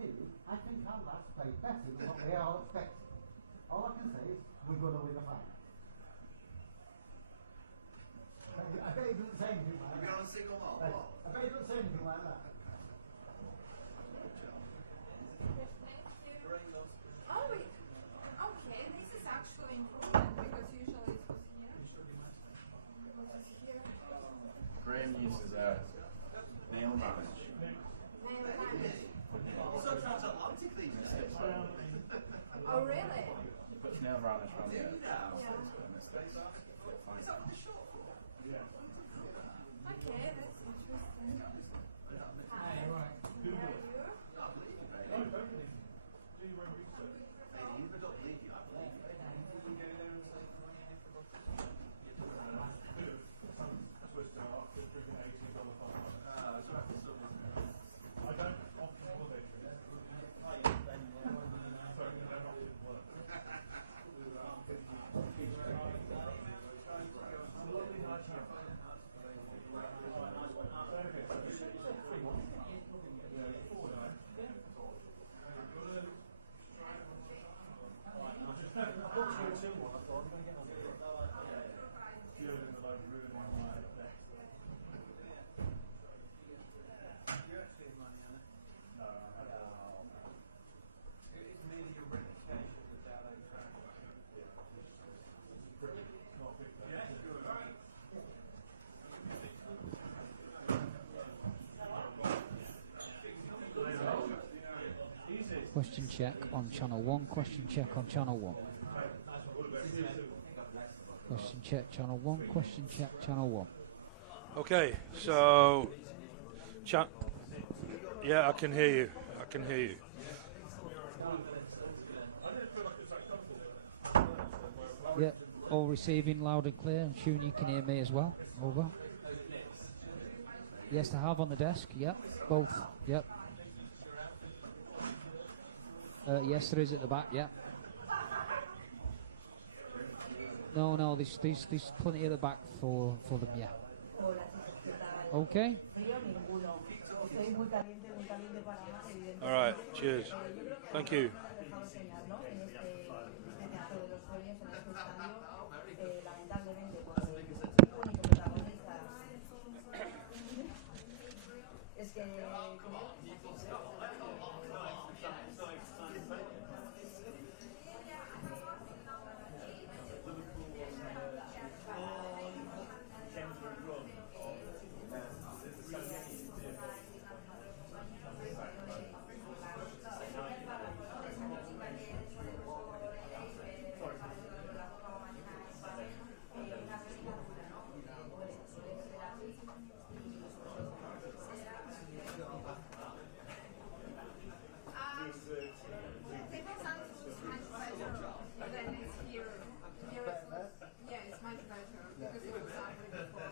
team, I think our lads played better than what they all expected. All I can say is, we're going to win the final. I bet he doesn't say anything like that. You're on a single malt? I bet he doesn't say anything like that. Oh, wait. Okay, this is actually important because usually it's here. Graham uses nail varnish. Nail varnish. So transatlantic these days. Oh, really? He puts nail varnish on the Yeah. Is that what you're short for? Okay, that's interesting. Hi. How are you? I believe you, mate. Hey, I don't believe you, I believe you. Question check on channel 1, question check on channel 1. Question check channel 1, question check channel 1. Okay, so yeah, I can hear you. I can hear you. Yeah, all receiving loud and clear. I'm sure you can hear me as well. Over. Yes, I have on the desk. Yep, both. Yep. Yes, there is at the back. Yeah. No, there's plenty at the back for them. Yeah. Okay. All right. Cheers. Thank you.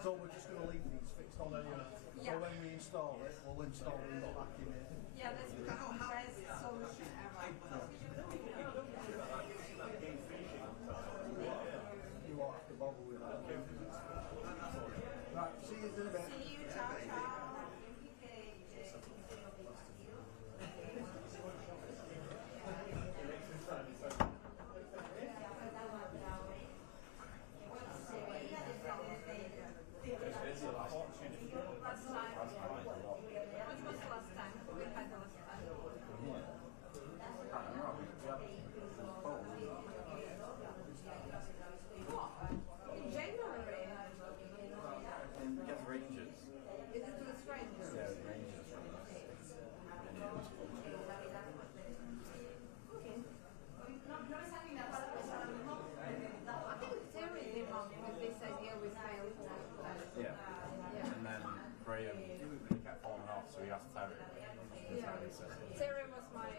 So we're just going to leave these fixed on anyway. So when we install it, we'll install these back in it. Yeah, that's the best solution ever. You won't have to bother with that. Right, see you in a bit. See you, ciao, ciao. Terry was my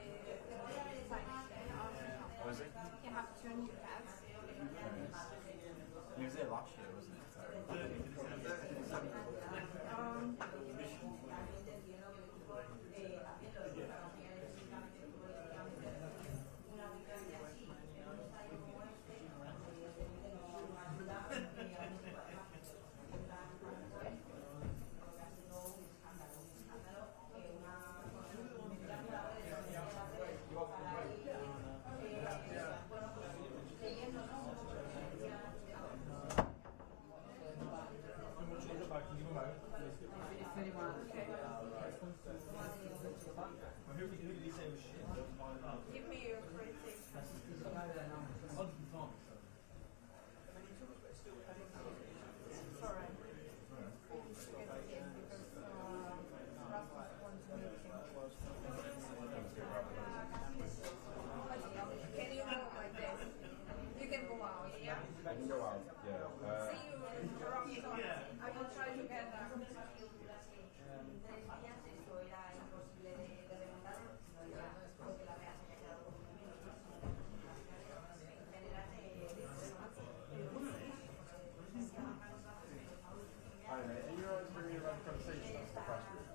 Was he? He have 2 new cats. He was there last year, wasn't he? can go out. Yeah. See you in Toronto. I will try to get there. Hi, mate. Are you alright bringing around the conversation after the press room?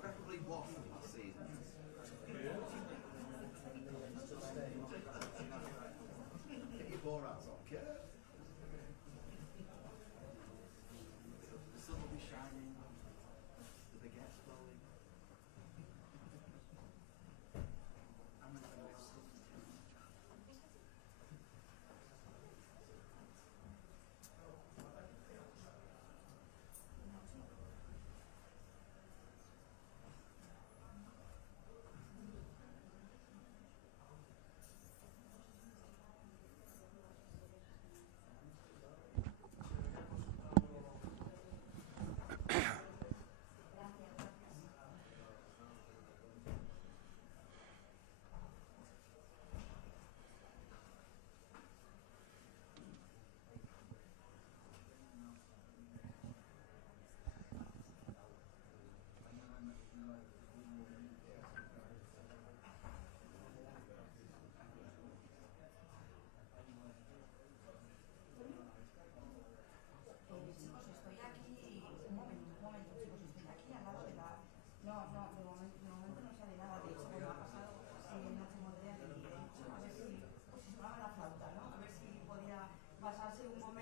Preferably waffle last season. Get your bore outs on, Kurt. The sun will be shining. The baguette's flowing. I'm going to go with stuff.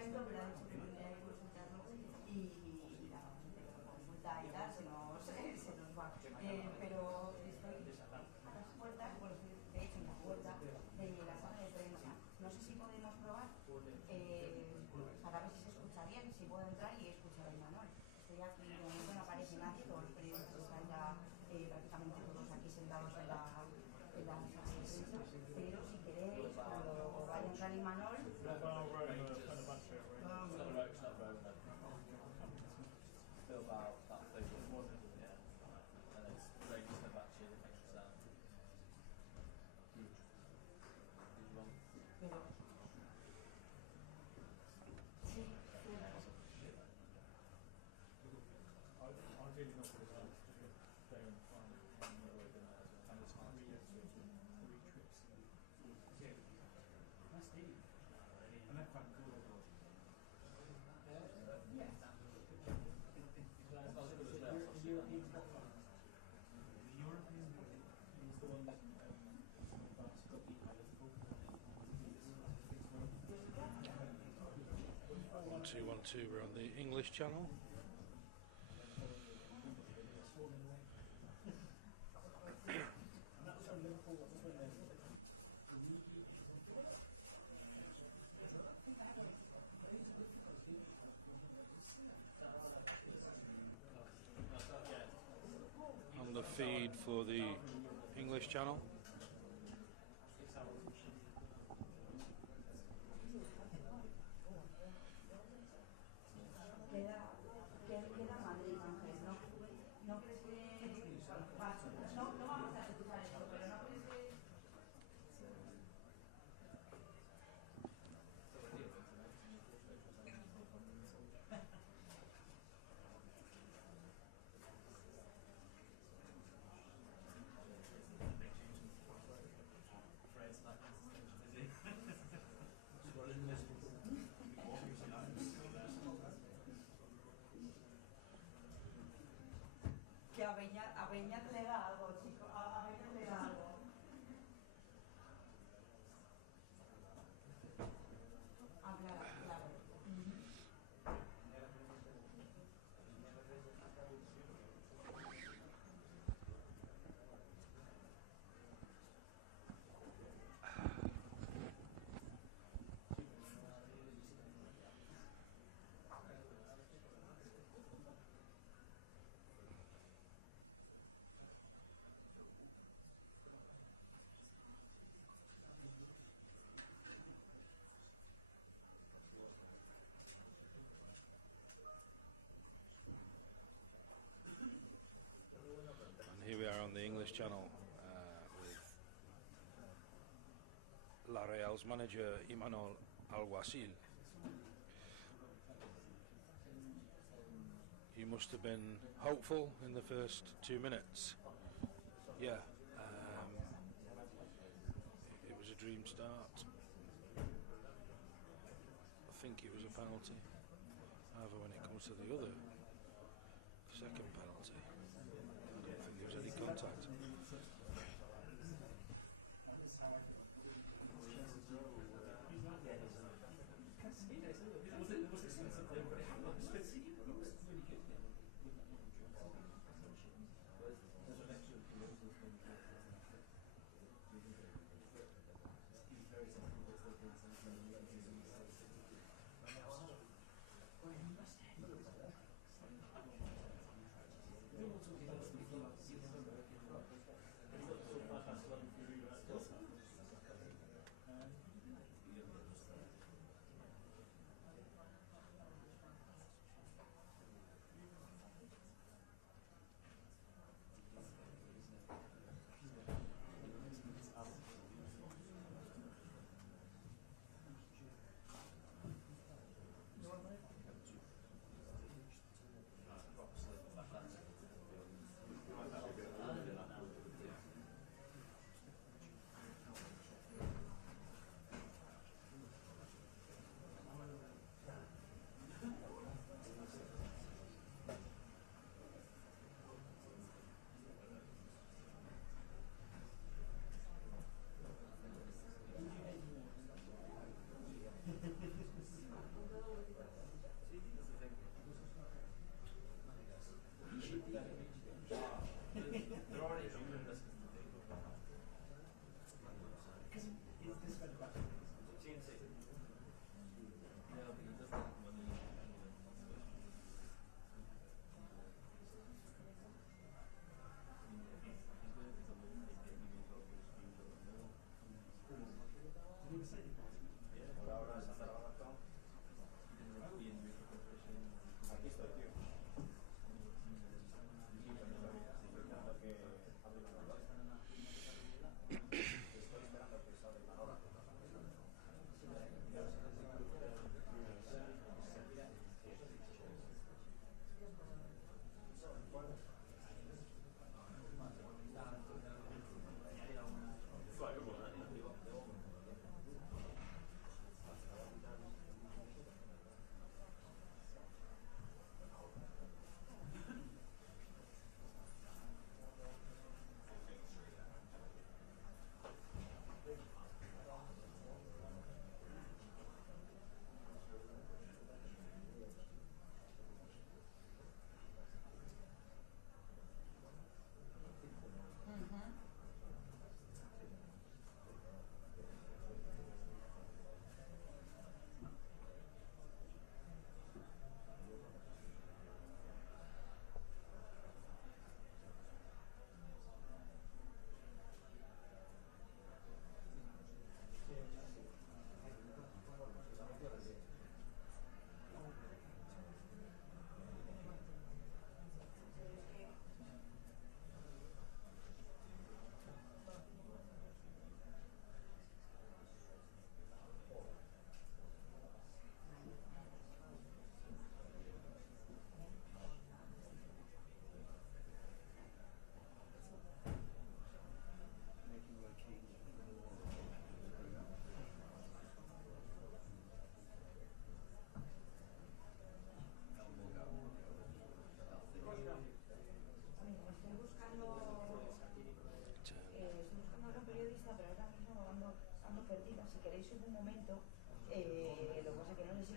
esto, pero ha dicho que tendría que consultarlo y la gente lo consulta y tal, se nos va. Pero estoy a las puertas, bueno, estoy de hecho en la puerta de la sala de prensa. No sé si podemos probar para ver si se escucha bien, si puedo entrar y escuchar el manual. Estoy aquí, de momento no aparece nadie, todos los periodistas están ya prácticamente todos aquí sentados en la sala de prensa. Pero si queréis, cuando vaya a entrar el manual. Still about that thing. Yeah. And it's great to step back to the extra sound. Huge. Huge one. Pero sí, One, two. We're on the English channel. On the feed for the English channel. queda Madrid, Ángel, ¿no? ¿No crees que...? No vamos a escuchar esto, pero ¿no crees que...? Que a Beñat le da algo, chico. A Beñat le da algo. Ah, claro, claro. And here we are on the English channel with La Real's manager Imanol Al-Wasil. You must have been hopeful in the first 2 minutes. Yeah, it was a dream start. I think it was a penalty. However, when it comes to the other second penalty, I don't think there was any contact.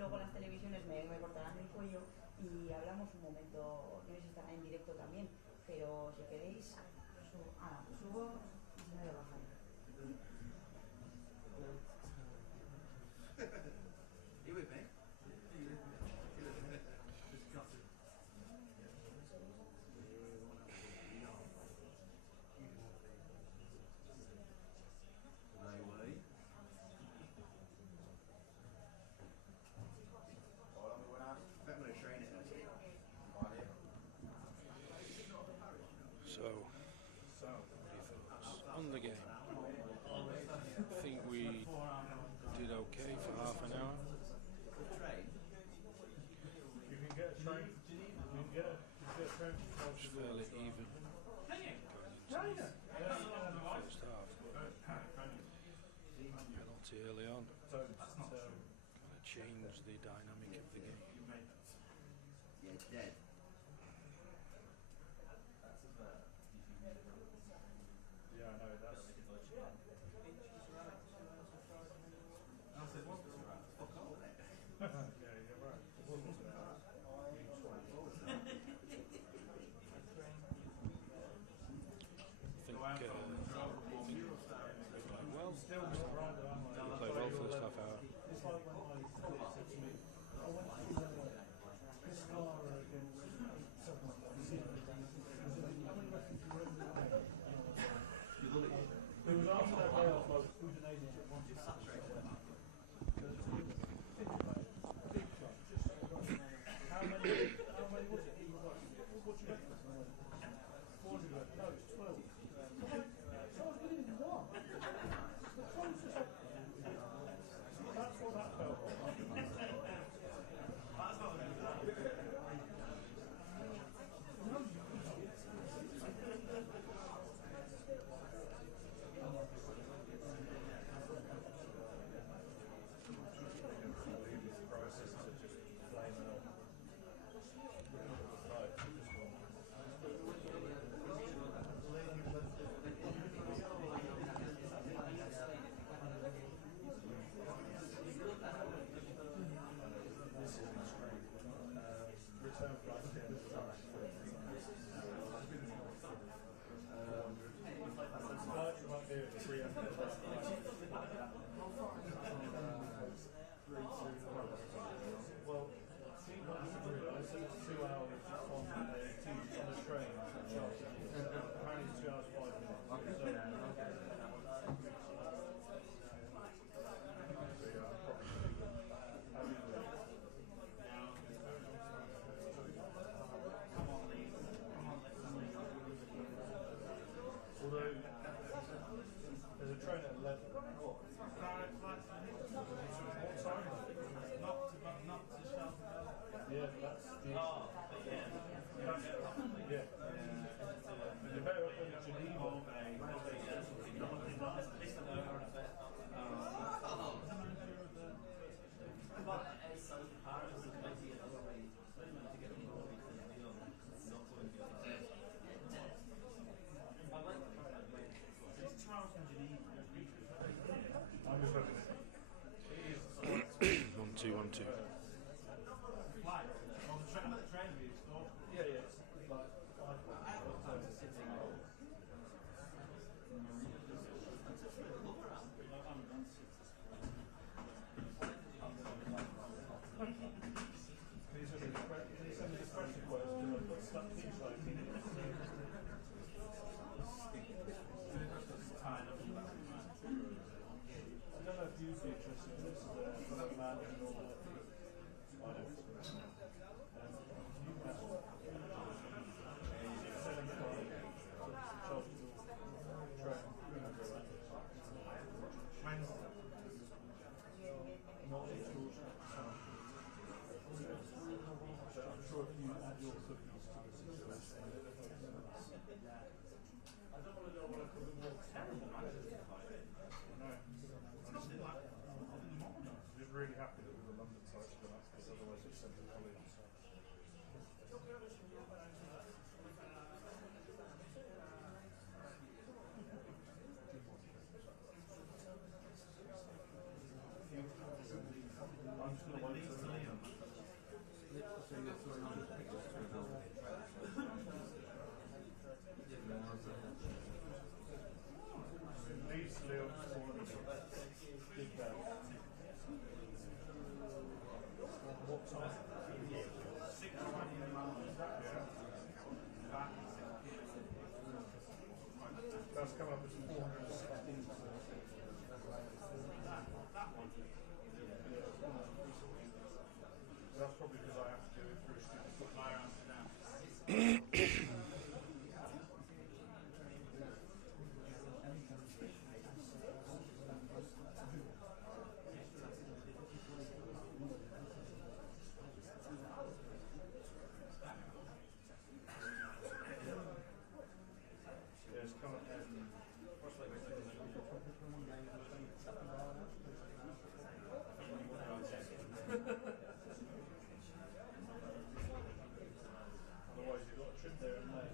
luego las televisiones me cortarán el cuello y hablamos un momento, no sé si estará en directo también, pero si queréis, subo y si no lo bajaré. You with me? So, on the game, I think we did okay for half an hour. You can get a train. You can get a train. It's fairly even going into the first half. Penalty early on kind of changed the dynamic of the game. Yeah, it's dead. Yeah, I know that's. Yeah, you're right. It wasn't I think we played well first half hour. It's like when my kid said to me, I want to see Pescara against something like that. He said, how many referees you remember the game? There was after that day off, like, Udinese at one time. Think about it. Big club. How many was it? He was like, what's your reference? And I went, 400 referees. No, it's 12. So I was winning 1. The point was just like, that's what that felt like. One, two, 1, 2. Really happy that we were London side to the match because otherwise it's Central College. I'm just going to wait till probably because I have to do it through a stupid foot. Yes, come up and otherwise you've got a trip there in May.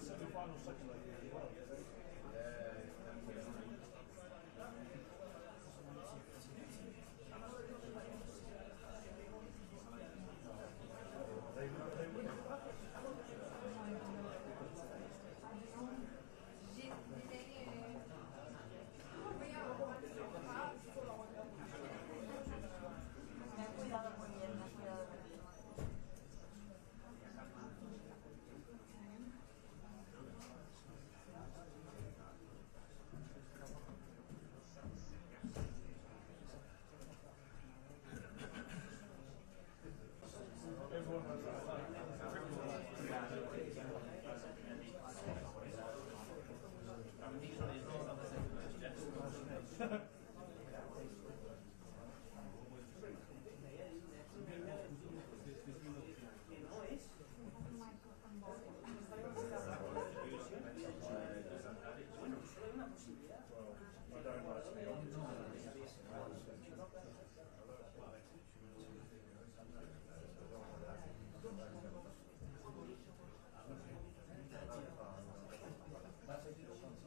Semi-final second leg as well. They win. Me han cuidado muy bien, me han cuidado muy bien. Everyone has that.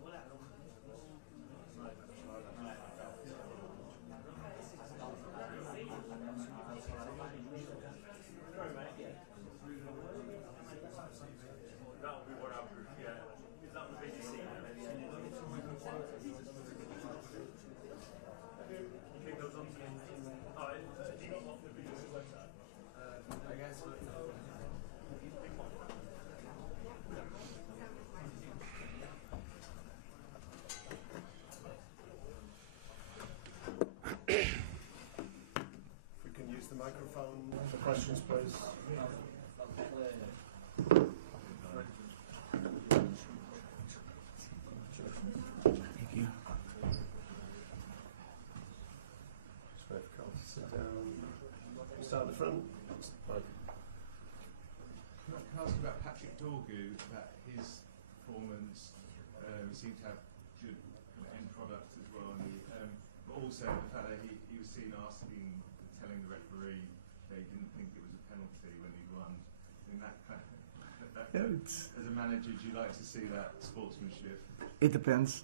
Well, I don't like to be that would be what I would, yeah. That would be the scene. You think those on? Oh, do you not want the videos like that? I guess. If we can use the microphone for questions, please. Thank you. Just wait for Carl to sit down. Start at the front. Right. Can I ask about Patrick Dorgu, about his performance? He seemed to have good end product as well, and but also the fact that he was seen telling the referee that he didn't think it was a penalty when he won. I mean, that kind of, as a manager, do you like to see that sportsmanship? It depends.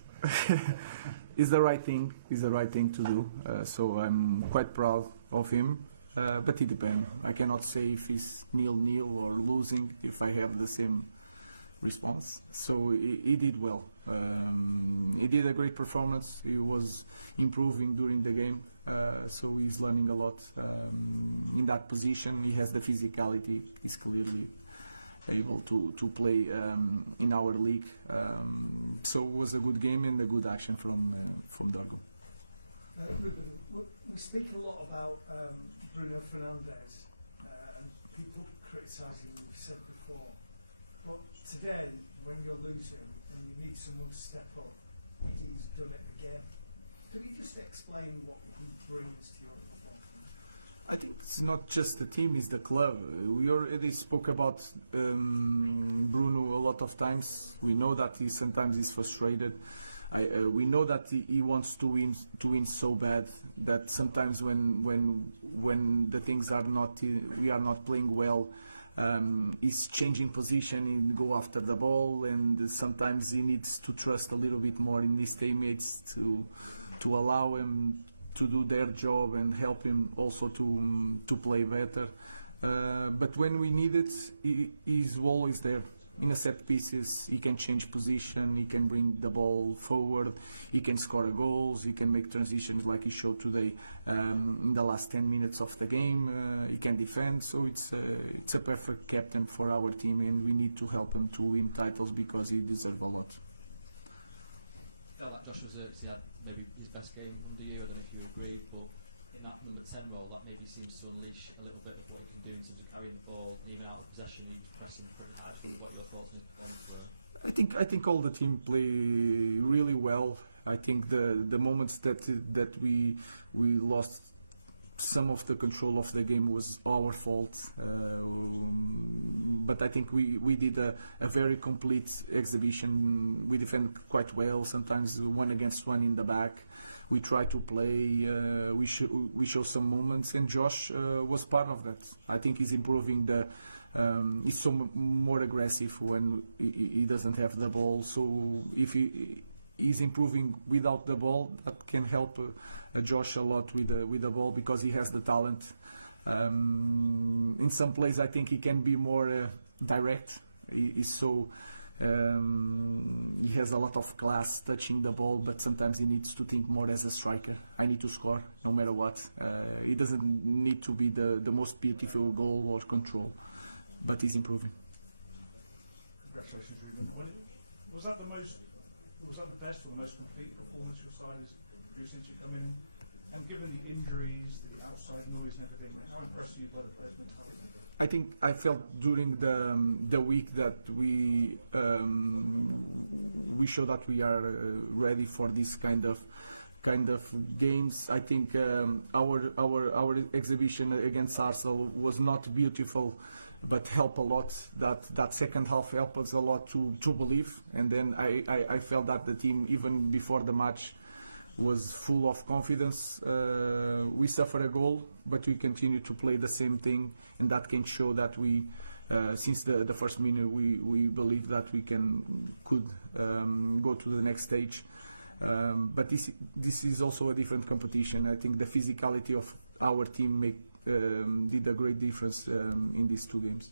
It's the right thing. It's the right thing to do. So I'm quite proud of him. But it depends. I cannot say if he's 0-0 or losing if I have the same response. So he did well. He did a great performance. He was improving during the game. So he's learning a lot in that position. He has the physicality. He's clearly able to play in our league. So it was a good game and a good action from Dorgu. We speak a lot about Bruno Fernandes, and people criticise him, like you said before. But today, when you're losing and you need someone to step up, he's done it again. Could you just explain what he brings to your team? I think it's not just the team, it's the club. We already spoke about Bruno a lot of times. We know that he sometimes is frustrated. We know that he wants to win so bad that sometimes when the things are not, we are not playing well, he's changing position and go after the ball, and sometimes he needs to trust a little bit more in his teammates to allow him to do their job and help him also to play better. But when we need it, he's always there. in a set pieces, he can change position, he can bring the ball forward, he can score goals, he can make transitions like he showed today in the last 10 minutes of the game. He can defend, so it's a perfect captain for our team, and we need to help him to win titles because he deserves a lot. Felt like Joshua Zirkzee had maybe his best game under you. I don't know if you agree, but in that number 10 role, that maybe seems to unleash a little bit of what he can do in terms of carrying the ball, and even out of possession, he was pressing pretty hard. I just wonder what your thoughts on his performance were. I think all the team play really well. I think the moments that we lost some of the control of the game was our fault. But I think we did a very complete exhibition. We defend quite well, sometimes 1 against 1 in the back. We try to play, we show some moments, and Josh was part of that. I think he's improving he's so more aggressive when he doesn't have the ball. So if he's improving without the ball, that can help Josh a lot with the ball because he has the talent. In some plays, I think he can be more direct. He's so he has a lot of class touching the ball, but sometimes he needs to think more as a striker. I need to score no matter what. It doesn't need to be the most beautiful goal or control, but he's improving. Congratulations, Ruben. Was that the best or the most complete performance you've had since you come in? And given the injuries, the outside noise and everything, how impressed are you by the players? I think I felt during the week that we show that we are ready for this kind of games. I think our exhibition against Arsenal was not beautiful, but helped a lot. That second half helped us a lot to believe. And then I felt that the team, even before the match, was full of confidence. We suffer a goal, but we continue to play the same thing, and that can show that we, since the first minute, we believe that we could go to the next stage. But this is also a different competition. I think the physicality of our team did a great difference in these 2 games.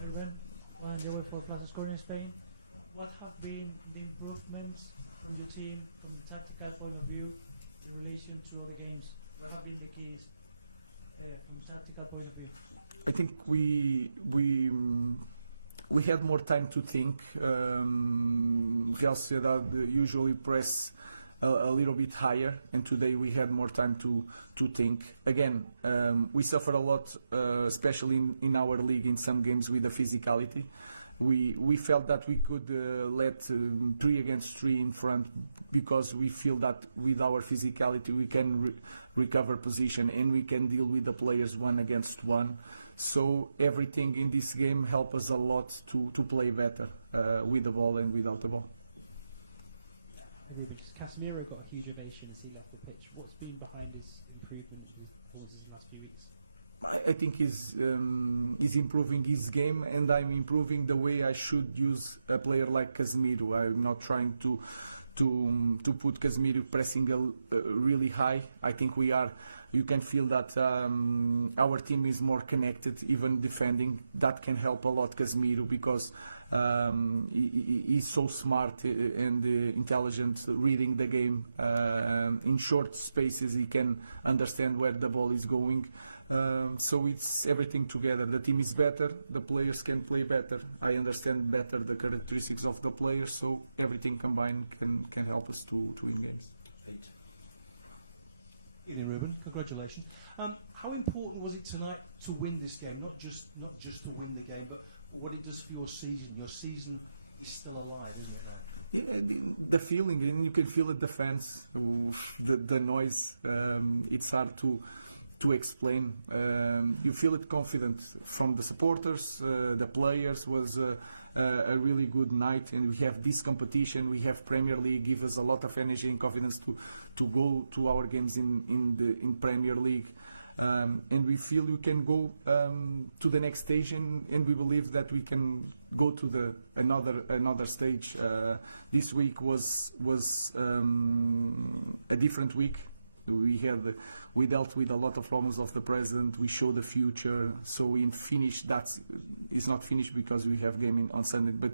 Ruben, Juan Joey for Plaza Scoring in Spain. What have been the improvements from your team from the tactical point of view in relation to other games? What have been the keys from tactical point of view? I think we had more time to think. Real Sociedad usually press a little bit higher, and today we had more time to think. Again, we suffer a lot, especially in our league, in some games with the physicality. We felt that we could let 3 against 3 in front because we feel that with our physicality we can recover position and we can deal with the players 1 against 1. So everything in this game helped us a lot to play better with the ball and without the ball. Casemiro got a huge ovation as he left the pitch. What's been behind his improvement in his performances in the last few weeks? I think he's improving his game, and I'm improving the way I should use a player like Casemiro. I'm not trying to put Casemiro pressing really high. I think we are. You can feel that our team is more connected, even defending. That can help a lot Casemiro because he's so smart and intelligent reading the game. In short spaces, he can understand where the ball is going. So it's everything together. The team is better, the players can play better. I understand better the characteristics of the players, so everything combined can help us to win games. Evening, Ruben. Congratulations. How important was it tonight to win this game? Not just to win the game, but what it does for your season. Your season is still alive, isn't it now? Yeah, the feeling, and you can feel it, the fans, the noise. It's hard to explain. You feel it confident from the supporters, the players. Was a really good night, and we have this competition. We have Premier League, give us a lot of energy and confidence to go to our games in Premier League. And we feel we can go to the next stage, and we believe that we can go to the another stage. This week was a different week. We dealt with a lot of problems of the present. We show the future. So in finish, it's not finished because we have game on Sunday. But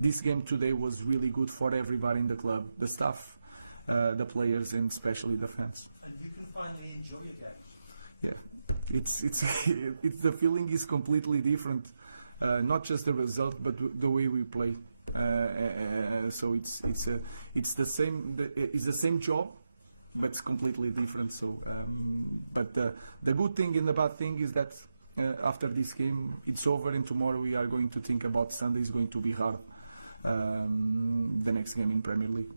this game today was really good for everybody in the club, the staff, the players, and especially the fans. You can finally enjoy your games. Yeah, it's the feeling is completely different. Not just the result, but the way we play. So it's the same job, but it's completely different. So, but the good thing and the bad thing is that after this game, it's over, and tomorrow we are going to think about Sunday. Is going to be hard. The next game in Premier League.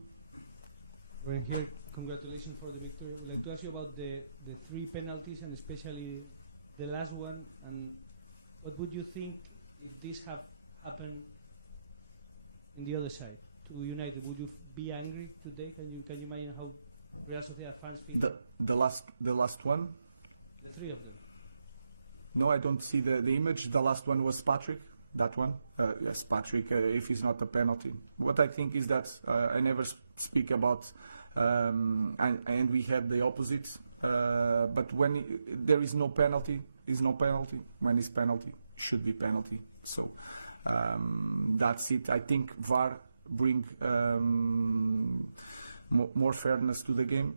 We're here. Congratulations for the victory. I would like to ask you about the 3 penalties and especially the last one. And what would you think if this have happened in the other side to United? Would you be angry today? Can you imagine how Real Sociedad fans feel? The last one. The 3 of them. No, I don't see the image. The last one was Patrick. That one, yes, Patrick. If it's not a penalty, what I think is that I never speak about, and we had the opposite. But when there is no penalty, is no penalty. When it's penalty, should be penalty. So that's it. I think VAR bring more fairness to the game,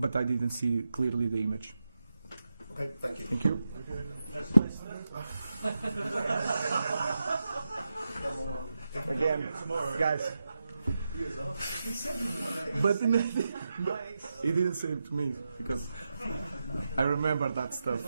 but I didn't see clearly the image. Thank you. Again, guys. But it didn't say it to me because I remember that stuff.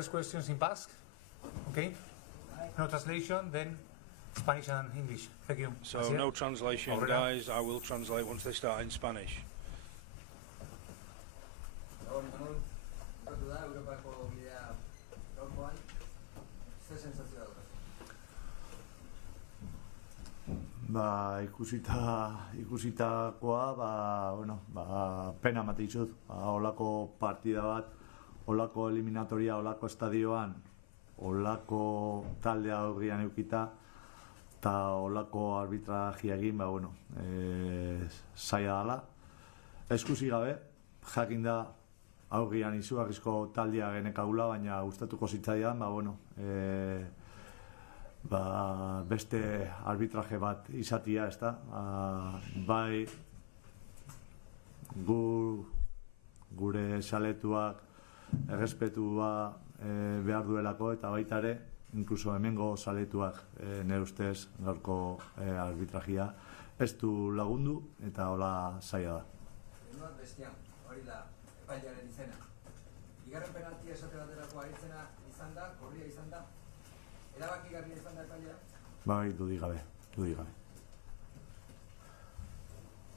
first questions in Basque. Okay? No translation, then Spanish and English. Thank you. So no translation, guys. I will translate once they start in Spanish. Ikusitakoa, pena ematen dizut. Holako partida bat, holako eliminatoria, holako estadioan, holako taldea aurrian eukita, eta holako arbitrajia egin, zaila dela. Eskusi gabe, jakin da aurrian izugarrizko taldea genekagula, baina gustatuko zitzaidan, beste arbitraje bat izatia, ezta? Bai, gure saletuak errespetua behar duelako, eta baita ere, inkluso hemengo saletuak nire ustez gaurko arbitrajia ez du lagundu, eta hola zaila da. Enuak bestian, hori da, epailearen izena. Bigarren penaltia esate baterako aritzena izan da, korria izan da, erabakigarria izan da epailea? Bai, dudik gabe.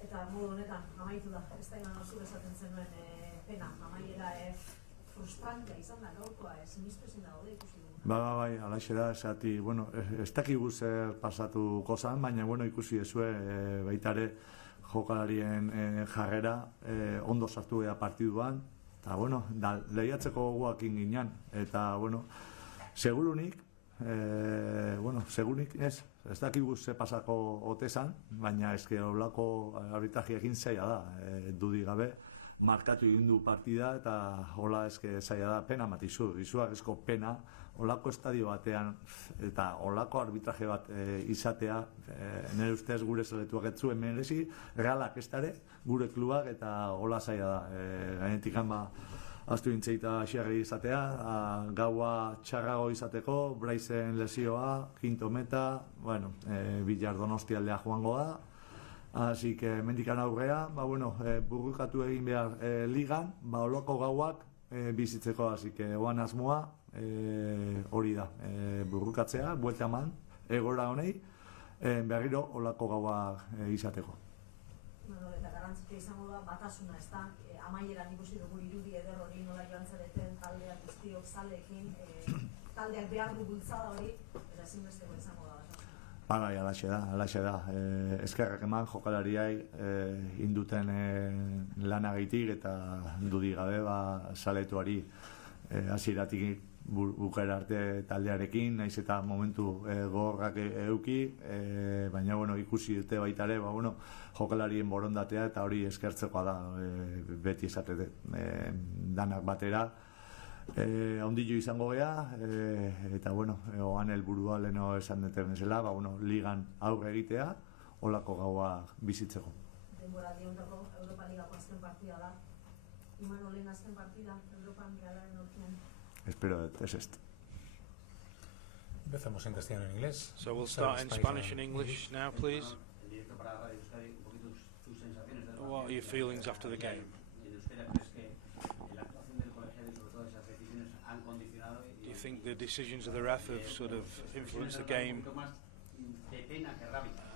Eta modu honetan, amaitu da, ez da iman oso esaten zenuen pena, amaiera frustrantea izan da gaurkoa, sinistu ezin dago ikusi dugu. Bai, alaxe da, esati, ez dakigu zer pasatuko zan, baina ikusi ezue baitare jokalarien jarrera ondo sartu beha partiduan, eta lehiatzeko gogoakin ginen, eta segurunik ez dakigu ze pasako ote zan, baina eske holako arbitrajiekin zaila da, dudik gabe, markatu egin du partida, eta hola eske zaila da, pena matizu, izugarrizko pena, holako estadio batean, eta holako arbitraje bat izatea, nire ustez gure seletuak ez zuen merezi, realak ez dara, gure klubak, eta hola zaila da, gainetik aztu gintzeita xerri izatea, gaua txarrago izateko, Braizen lesioa, Quinto meta, Villar Donostialdea joango da, así que mendikan aurrea, burrukatu egin behar ligan, holoko gauak bizitzeko, así que oan asmoa, hori da, burrukatzea, buelta eman, egora honei, berriro holako gauak izateko. Eta garantzitua izango da, batasuna, ez da, amaieran ikusi dugu irudi eder hori nola joan zareten taldeak guztiok zaleekin, taldeak behar du bultzada hori, eta ezinbesteko izango da batasuna. Bai, alaxe da. Eskerrak eman jokalariai induten lanagaitik eta dudik gabe saletuari hasieratik bukaera arte taldearekin, naiz eta momentu gogorrak euki, baina ikusi dute baita ere, jokalarien borondatea eta hori eskertzekoa da, beti esatete danak batera. Ondillo izango gea, eta oan helburua leheno esan duten bezala, ligan aurre egitea, holako gaua bizitzeko. Denbora diontako Europa Ligako azken partida da. Imanolen azken partida, Europan galaren ortean. Espero es esto. Empezamos en castellano y en inglés. So we'll start in Spanish and English now, please. What are your feelings after the game? Do you think the decisions of the ref have sort of influenced the game?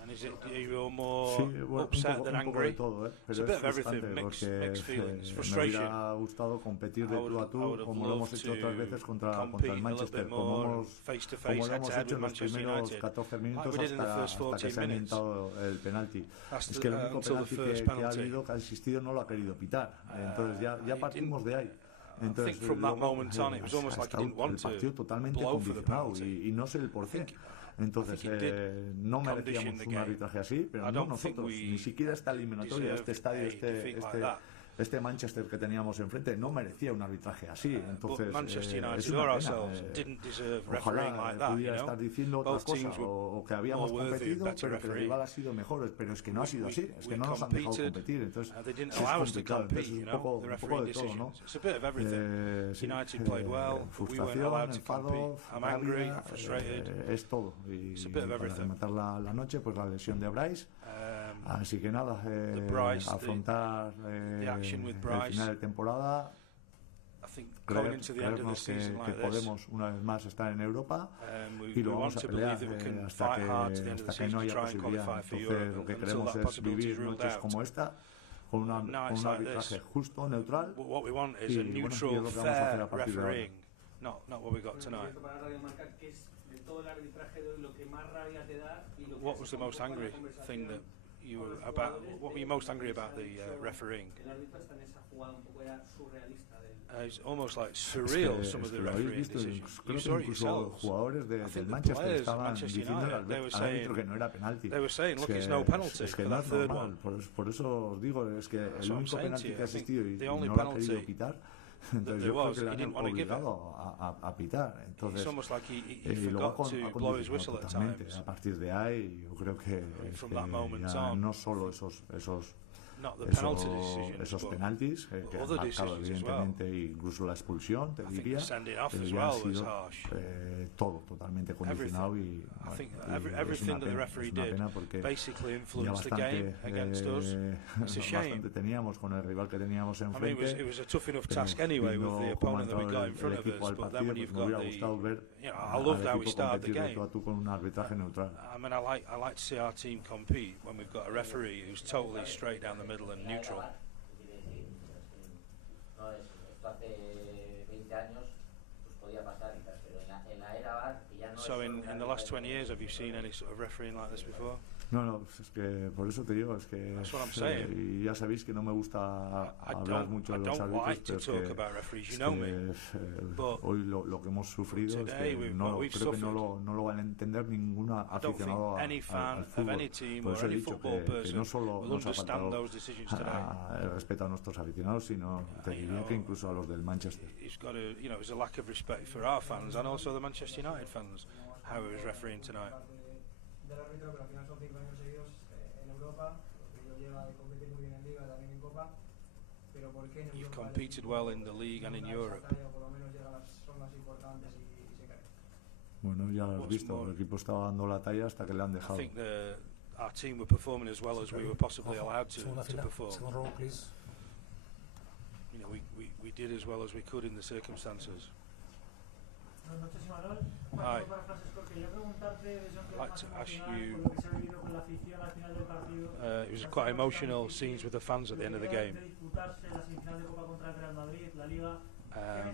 And are you more upset than angry? It's a bit of everything, mixed feelings, frustration. Me hubiera gustado competir de tú a tú, como lo hemos hecho otras veces contra el Manchester, como lo hemos hecho en los primeros 14 minutos hasta que se ha inventado el penalti. Es que el único penalti que ha habido, que ha existido, no lo ha querido pitar. Entonces ya partimos de ahí. Entonces, I think from that moment on, it was almost like he didn't want to blow for the penalty. Y no sé el por qué. Entonces, no merecíamos un arbitraje así, pero no nosotros, ni siquiera esta eliminatoria, este estadio, este Manchester que teníamos enfrente, no merecía un arbitraje así. Entonces, es una pena. Ojalá pudiera estar diciendo otras cosas, o que habíamos competido, pero que el rival ha sido mejor, pero es que no ha sido así, es que no nos han dejado competir. Entonces, es complicado, entonces un poco de todo, ¿no? Frustración, enfado, rabia, es todo. Y para rematar la noche, pues la lesión de Bryce. Así que nada, afrontar el final de temporada creernos que podemos una vez más estar en Europa y lo vamos a pelear hasta que no haya posibilidad. Entonces lo que queremos es vivir noches como esta con un arbitraje justo, neutral y bueno, y es lo que vamos a hacer a partir de ahora. Para Radio Marca, ¿qué es de todo el arbitraje de hoy lo que más rabia te da y lo que What was the most angry thing that you were about? What were you most angry about the refereeing? El árbitro está en esa jugada un poco ya surrealista. It's almost like surreal, some of the refereeing decisions. You saw it yourselves. Jugadores del Manchester estaban diciendo al árbitro que no era penalti. They were saying, look, it's no penalty for that third one. Por eso os digo, es que el único penalti que ha existido y no lo ha querido pitar. Entonces yo creo que le han obligado a pitar. Entonces, y luego ha condicionado totalmente. A partir de ahí, yo creo que ya no solo esos penaltis que han marcado evidentemente incluso la expulsión, te diría, ya ha sido todo totalmente condicionado y es una pena porque ya bastante teníamos con el rival que teníamos enfrente. Cómo entró el equipo al partido, me hubiera gustado ver al equipo competir tú a tú con un arbitraje neutral. I mean, I like to see our team compete when we've got a referee who's totally straight down the middle and neutral. So in the last 20 years, have you seen any sort of refereeing like this before? No, es que por eso te digo, es que y ya sabéis que no me gusta hablar mucho de los árbitros, pero hoy lo que hemos sufrido es que creo que no lo van a entender ningún aficionado al fútbol. Por eso he dicho que no solo nos ha faltado el respeto a nuestros aficionados, sino te diría que incluso a los del Manchester. There's a lack of respect for our fans and also the Manchester United fans, how it was refereeing tonight. Del árbitro, pero al final son 5 años seguidos en Europa, lo que yo lleva de competir muy bien en Liga, también en Copa, pero ¿por qué en Europa? You've competed well in the league and in Europe. Por lo menos llega a las rondas importantes y se cae. Bueno, ya lo has visto, el equipo estaba dando la talla hasta que le han dejado. I think our team were performing as well as we were possibly allowed to perform. You know, we did as well as we could in the circumstances. Buenas noches, Imanol. Hi. Para Francisco, quería preguntarte desde un I'd like to ask you, lo que se ha vivido con la afición al final del partido. It was quite emotional scenes with the fans at the end of the game.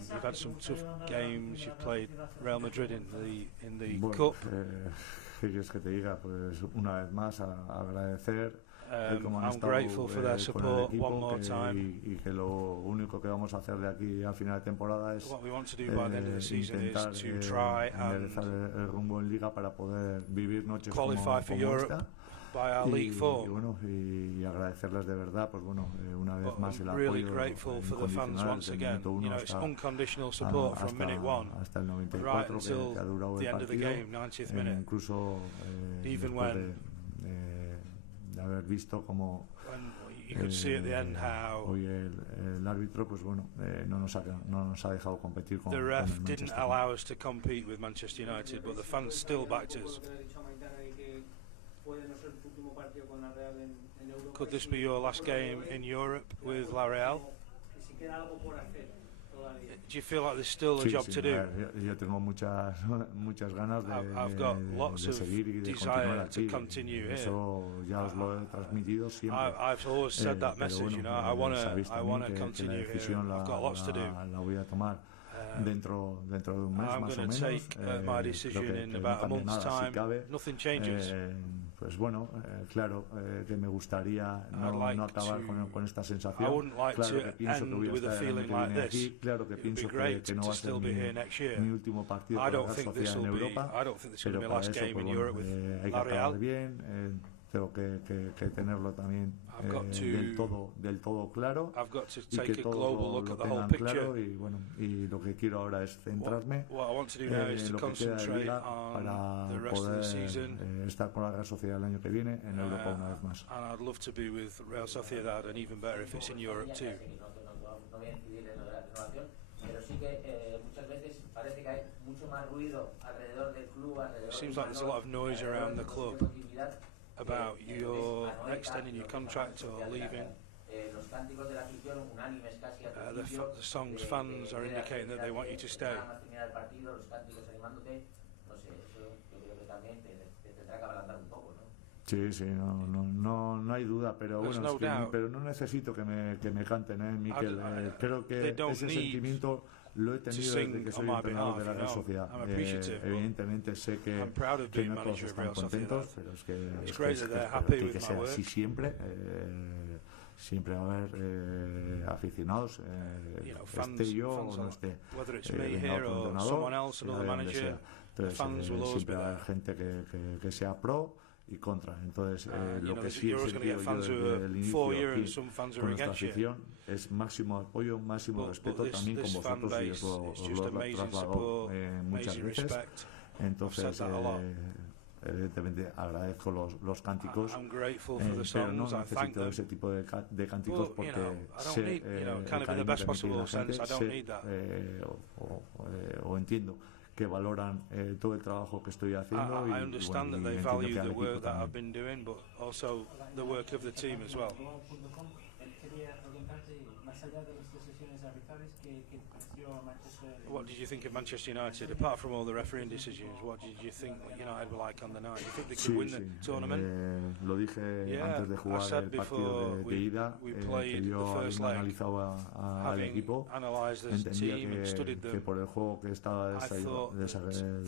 You've had some tough games. You've played Real Madrid in the Cup. ¿Qué quieres que te diga? Pues una vez más agradecer cómo han I'm estado grateful for their support con el equipo, one more time. y que lo único que vamos a hacer de aquí a final de temporada es What we want to do by the end of the season is intentar to try enderezar el rumbo en Liga para poder vivir noches como for Europe esta. by our league form. Y bueno, y agradecerles de verdad, pues bueno, una vez más el Really apoyo grateful for the fans incondicional once desde el again. minuto uno It's unconditional support from minute one hasta el 94 right until que ha durado the el end of the partido, game, 90th minute. incluso Even después when de haber visto como you could see at the end how hoy el árbitro pues bueno no nos ha dejado competir con the el ref Manchester. didn't allow us to compete with Manchester United, but the fans still backed us. Could this be your last game in Europe with La Real? Do you feel like there's still a job to do? Yo tengo muchas ganas I've got lots de seguir y of de continuar desire to aquí. continue here. Eso ya os lo he transmitido siempre. I've always said that Pero message, bueno, you know, I want sabéis to también que continue la decisión here. I've got lots to do. la voy a tomar dentro de un mes I'm más o going to menos. take my decision creo que in no about a cambia month's nada, si time. cabe. Nothing changes. Pues bueno, claro, que me gustaría no acabar con esta I sensación. wouldn't like Claro to que pienso que end voy a with a estar el año feeling que like viene this. aquí. Claro que It would be pienso great que no to va a ser still be here next year. mi último partido I con la don't Real think this Sociedad en will be. Europa. I don't think this will Pero be my para last eso, game pues in bueno, Europe with hay que La Real. acabar bien. Tengo que tenerlo también I've got del todo claro. I've got to Y take que a todos global lo look at the whole tengan picture. claro y bueno, y lo que quiero ahora es centrarme What I want to do now is en to lo que queda de concentrate Liga on para the rest of poder the season. estar con la Real Sociedad el año que viene en Europa una vez más. And I'd love to be with Real Sociedad, and even better if it's in Europe too. No voy a incidir en lo de la renovación, pero sí que muchas veces parece que hay mucho más ruido alrededor del club, alrededor. Seems like there's a lot of noise around the club about your extending your contract or leaving. cánticos de la afición unánimes casi al the principio. song's fans are indicating that they want you to stay. Nada más terminar el partido, los cánticos animándote, no sé, eso yo creo que también te tendrá que ablandar un poco, ¿no? Sí, sí, no hay duda, pero There's bueno, no doubt. pero no necesito que me canten, Miquel. Creo que they don't ese need sentimiento lo he to tenido sing desde que soy on my entrenador de behalf, la you Real know. Sociedad. I'm appreciative, but Evidentemente sé que I'm proud of being no todos manager of están Real contentos, Sociedad. pero es que It's great that they're happy tiene que with ser my así work. siempre. Siempre va a haber aficionados, You know, fans, esté yo fans o no esté, whether it's me venga here otro or entrenador, someone else, sea another de donde manager, sea. the Entonces, fans will always be siempre va a there. haber gente que sea pro y contra. Entonces, You lo know, que sí he you're always going to sentido get yo fans who desde are el for inicio you and aquí some fans who con are nuestra against you. afición es máximo apoyo, máximo respeto this también con fan vosotros y base os lo is just he amazing trasladado support, muchas amazing veces. respect. Entonces, I've said that a lot. evidentemente agradezco los cánticos, I'm grateful for the pero no songs. I thank necesito them. ese tipo de cánticos But, porque you know, I don't sé need, kind el of in the cariño best que me tiene possible la gente, sense, I don't need that. o entiendo que valoran todo el trabajo que estoy haciendo I understand bueno, that they entiendo value que al the equipo work that también. I've been doing, but also the work of the team as well. Quería preguntarte, más allá de las decisiones arbitrales, ¿qué te pareció Manchester? What did you think of Manchester United? Apart from all the refereeing decisions, what did you think United were like on the night? Do you think they could win the tournament? Lo dije antes de I jugar said el before partido de ida, we que played yo the first habiendo leg, analizado al having equipo, analysed the entendía team and studied que them, por el juego que estaba I thought that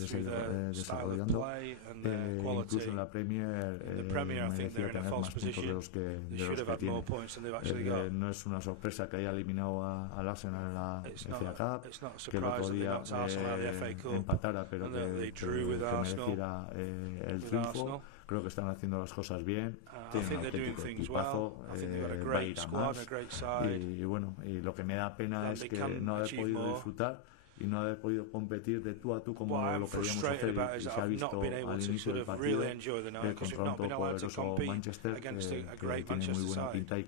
through their style of desarrollando, play and their quality, incluso en la Premier, in the Premier I think they're merecía in a tener false más puntos de position. los They que should have had tiene. more points than they've actually got. No es una sorpresa que haya eliminado al Arsenal en la FA Cup, It's not a que el surprise otro that they día knocked Arsenal out of the FA Cup empatara, pero and that they drew with que Arsenal. mereciera el with triunfo. Arsenal. Creo que están haciendo las cosas bien. I Tienen think un they're doing auténtico things equipazo, well. I think they've got a va a great ir a squad, más. a great side. Y bueno, y lo que me da pena And es they que can no haber achieve podido more. disfrutar y no haber podido competir de tú a tú como What I'm lo queríamos frustrated hacer about y is se that ha I've visto not been able al to inicio sort del of partido really enjoy the night because we've contra un not been allowed to todopoderoso compete Manchester against a que great tiene muy Manchester buena side. pinta y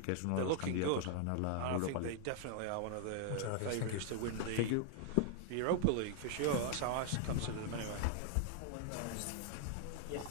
que es uno de They're los looking candidatos good. a ganar la I Europa think they League. definitely are one of the Muchas gracias. Thank favourites to you. win Thank you. the Europa League for sure. That's how I consider them anyway. Yes.